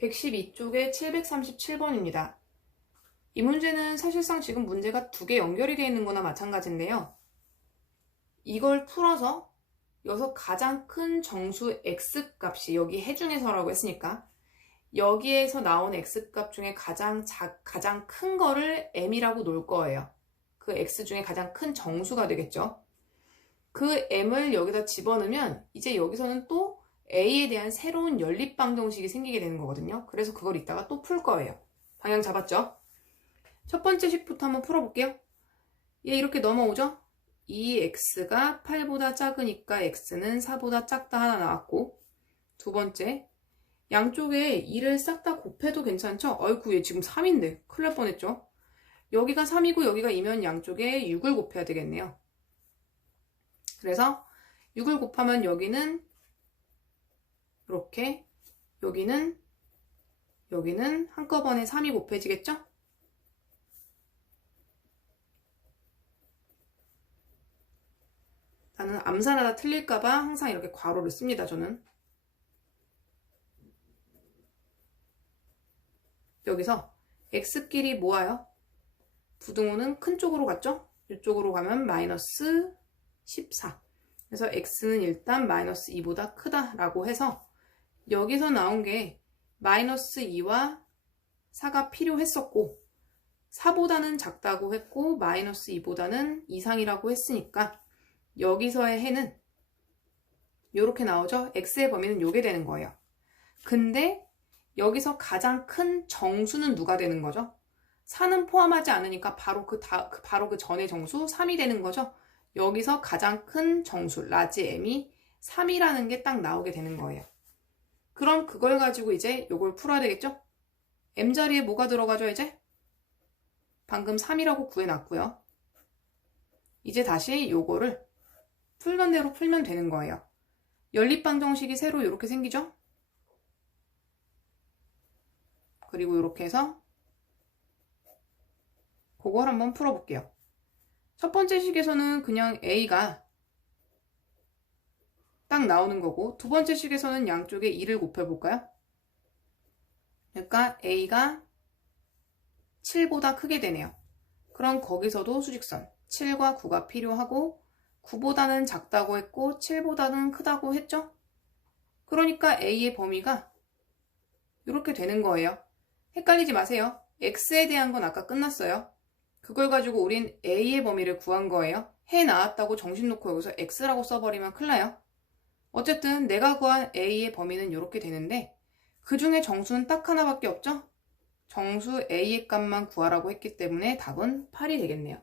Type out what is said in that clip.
112쪽에 737번입니다. 이 문제는 사실상 지금 문제가 두 개 연결이 되어 있는 거나 마찬가지인데요. 이걸 풀어서 여기서 가장 큰 정수 x 값이 여기 해중에서라고 했으니까 여기에서 나온 x 값 중에 가장 작, 가장 큰 거를 m이라고 놓을 거예요. 그 x 중에 가장 큰 정수가 되겠죠. 그 m을 여기다 집어넣으면 이제 여기서는 또 a에 대한 새로운 연립 방정식이 생기게 되는 거거든요. 그래서 그걸 이따가 또 풀 거예요. 방향 잡았죠? 첫 번째 식부터 한번 풀어볼게요. 얘 이렇게 넘어오죠? 이 x가 8보다 작으니까 x는 4보다 작다 하나 나왔고 두 번째 양쪽에 2를 싹 다 곱해도 괜찮죠? 어이구 얘 지금 3인데 큰일 날 뻔했죠? 여기가 3이고 여기가 2면 양쪽에 6을 곱해야 되겠네요. 그래서 6을 곱하면 여기는 이렇게 여기는 여기는 한꺼번에 3이 곱해지겠죠? 나는 암산하다 틀릴까봐 항상 이렇게 괄호를 씁니다, 저는. 여기서 x끼리 모아요. 부등호는 큰 쪽으로 갔죠? 이쪽으로 가면 마이너스 14. 그래서 x는 일단 마이너스 2보다 크다라고 해서 여기서 나온 게 마이너스 2와 4가 필요했었고 4보다는 작다고 했고 마이너스 2보다는 이상이라고 했으니까 여기서의 해는 이렇게 나오죠? x의 범위는 요게 되는 거예요. 근데 여기서 가장 큰 정수는 누가 되는 거죠? 4는 포함하지 않으니까 바로 그, 다, 그 바로 그 전의 정수 3이 되는 거죠. 여기서 가장 큰 정수 라지 m이 3이라는 게 딱 나오게 되는 거예요. 그럼 그걸 가지고 이제 요걸 풀어야 되겠죠? m 자리에 뭐가 들어가죠 이제? 방금 3이라고 구해놨고요. 이제 다시 요거를 풀던 대로 풀면 되는 거예요. 연립방정식이 새로 이렇게 생기죠? 그리고 이렇게 해서 그걸 한번 풀어볼게요. 첫 번째 식에서는 그냥 a가 딱 나오는 거고 두 번째 식에서는 양쪽에 2를 곱해볼까요? 그러니까 a가 7보다 크게 되네요. 그럼 거기서도 수직선 7과 9가 필요하고 9보다는 작다고 했고 7보다는 크다고 했죠? 그러니까 a의 범위가 이렇게 되는 거예요. 헷갈리지 마세요. x에 대한 건 아까 끝났어요. 그걸 가지고 우린 a의 범위를 구한 거예요. 해 나왔다고 정신 놓고 여기서 x라고 써버리면 큰일 나요. 어쨌든 내가 구한 a의 범위는 이렇게 되는데 그 중에 정수는 딱 하나밖에 없죠? 정수 a의 값만 구하라고 했기 때문에 답은 8이 되겠네요.